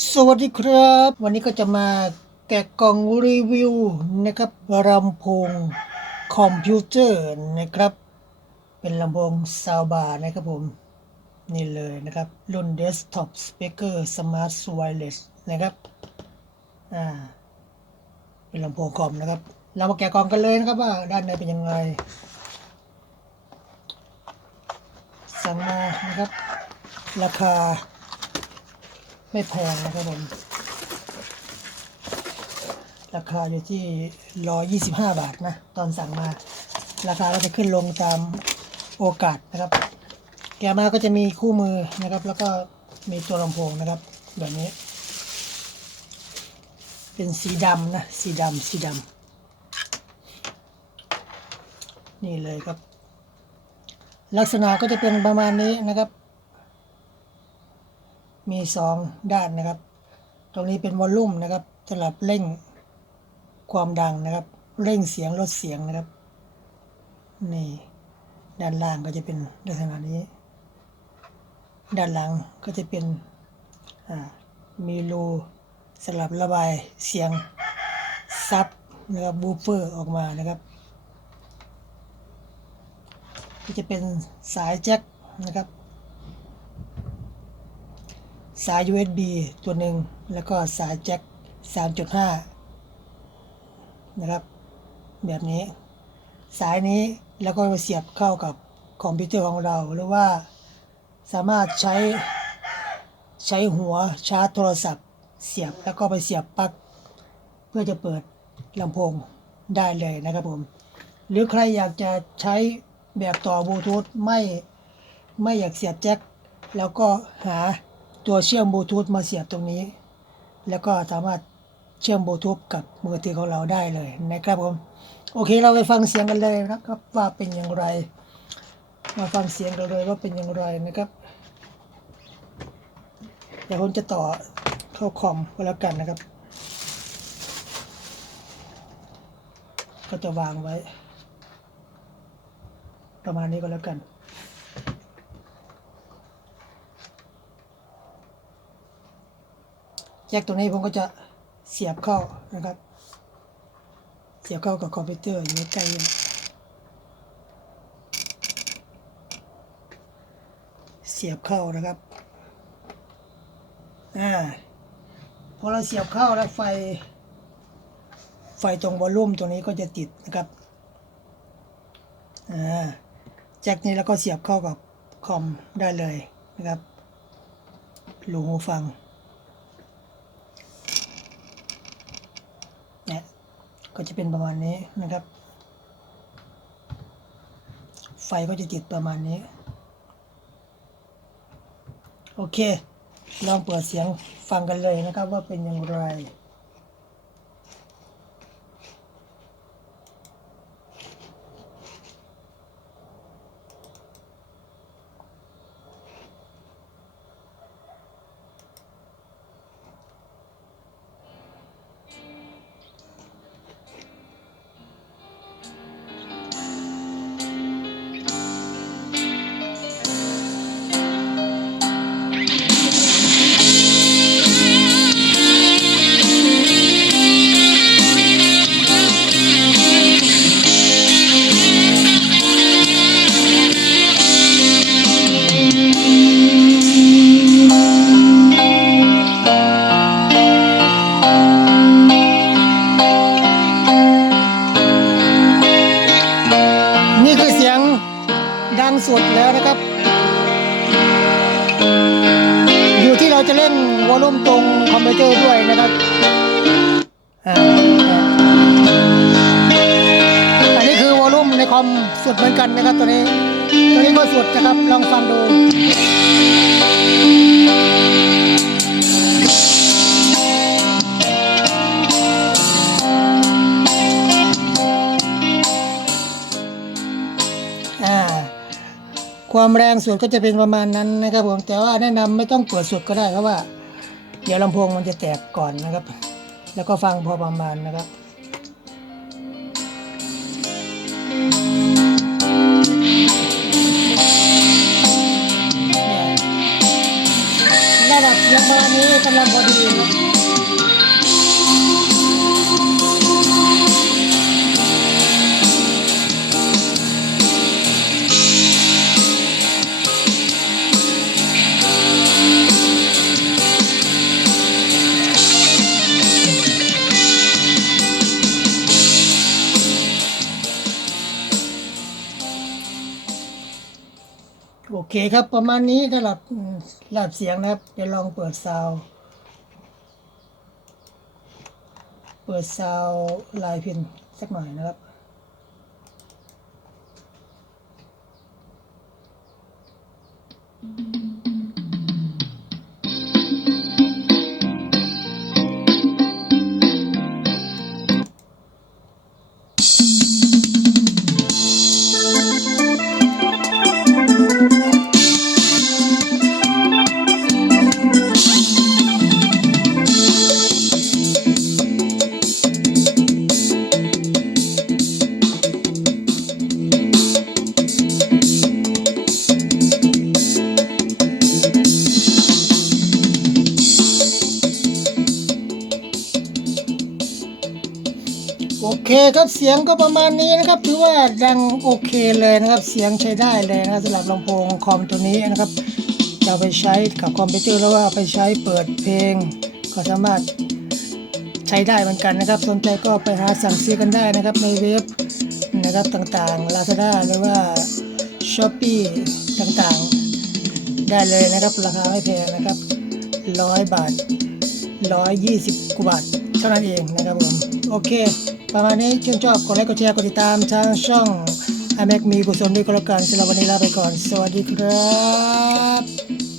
สวัสดีครับ วันนี้ก็จะมาแกะกล่องรีวิวนะครับลำโพงคอมพิวเตอร์นะครับ เป็นลำโพงซาวบาร์นะครับผม นี่เลยนะครับ รุ่น Desktop Speaker Smart Wireless นะครับอ่าเป็นลำโพงคอมนะครับ เรามาแกะกล่องกันเลยนะครับว่าด้านในเป็นยังไง สั่งมานะครับ ราคา ไม่แพงนะครับผม ราคาอยู่ที่ร้อยี่สิบห้าบาทนะ ตอนสั่งมา ราคาก็จะขึ้นลงตามโอกาสนะครับ แกมาก็จะมีคู่มือนะครับ แล้วก็มีตัวลำโพงนะครับ แบบนี้ เป็นสีดำนะ สีดำสีดำนี่เลยครับ ลักษณะก็จะเป็นประมาณนี้นะครับ มีสองด้านนะครับ ตรงนี้เป็นวอลลุ่มนะครับสำหรับเร่งความดังนะครับ เร่งเสียงลดเสียงนะครับ นี่ด้านล่างก็จะเป็นลักษณะนี้ ด้านหลังก็จะเป็นมีรูสำหรับระบายเสียงซับนะครับบูเฟอร์ออกมานะครับก็จะเป็นสายแจ็คนะครับ สาย USB ตัวหนึ่งแล้วก็สายแจ็ค3.5 นะครับ แบบนี้ สายนี้แล้วก็มาเสียบเข้ากับคอมพิวเตอร์ของเรา หรือว่าสามารถใช้ใช้หัวชาร์จโทรศัพท์ เสียบแล้วก็ไปเสียบปลั๊กเพื่อจะเปิดลำโพงได้เลยนะครับผม หรือใครอยากจะใช้แบบต่อบลูทูธไม่ไม่อยากเสียบแจ็คแล้วก็หา ตัวเชื่อมบลูทูธมาเสียบตรงนี้ แล้วก็สามารถเชื่อมบลูทูธกับมือถือของเราได้เลยนะครับผม โอเคเราไปฟังเสียงกันเลยนะครับว่าเป็นอย่างไร มาฟังเสียงกันเลยว่าเป็นอย่างไรนะครับเดี๋ยวผมจะต่อเข้าคอมก็แล้วกันนะครับ ก็จะวางไว้ ประมาณนี้ก็แล้วกัน แจ็คตัวนี้ผมก็จะเสียบเข้านะครับ เสียบเข้ากับคอมพิวเตอร์อยู่ใกล้เสียบเข้านะครับอ่าพอเราเสียบเข้าแล้วไฟ ไฟตรงวอลลุ่มตรงนี้ก็จะติดนะครับอ่าแจ็คนี้แล้วก็เสียบเข้ากับคอมได้เลยนะครับรูหูฟัง เนี่ย ก็จะเป็นประมาณนี้นะครับ ไฟก็จะติดประมาณนี้ โอเค ลองเปิดเสียงฟังกันเลยนะครับว่าเป็นอย่างไร งสุดแล้วนะครับ อยู่ที่เราจะเล่นวอลลุ่มตรงคอมพิวเตอร์ด้วยนะครับอ่าอันนี้คือวอลลุ่มในคอมสุดเหมือนกันนะครับตัวนี้ตัวนี้ก็สุดนะครับลองฟังดู ความแรงสุดก็จะเป็นประมาณนั้นนะครับผมแต่ว่าแนะนำไม่ต้องเปิดสุดก็ได้เพราะว่า เดี๋ยวลำโพงมันจะแตกก่อนนะครับ แล้วก็ฟังพอประมาณนะครับระดับเสียงประมาณนี้กำลังพอดีโอ เคครับ ประมาณนี้ถ้าหลับหลับเสียงนะครับเดี๋ยวลองเปิดซาวเปิดซาวลายพินสักหน่อยนะครับ โอเคครับเสียงก็ประมาณนี้นะครับถือว่าดังโอเคเลยนะครับเสียงใช้ได้เลยนะครับสำหรับลำโพงคอมตัวนี้นะครับจะเอาไปใช้กับคอมพิวเตอร์แล้วว่าเอาไปใช้เปิดเพลง ก็สามารถใช้ได้เหมือนกันนะครับ สนใจก็ไปหาสั่งซื้อกันได้นะครับในเว็บนะครับต่างๆ Lazada หรือว่า s h o p e e ต่างๆ ได้เลยนะครับราคาไม่แพงนะครับร้อยบาทร้อยยี่สิบกว่าบาทเท่านั้นเองนะครับผมโอเค ประมาณนี้ชื่นชอบกดไลค์กดแชร์กดติดตามทางช่อง i m a c มีกุศลด้วยก็แล้วกันสำหรับวันนี้ลาไปก่อน สวัสดีครับ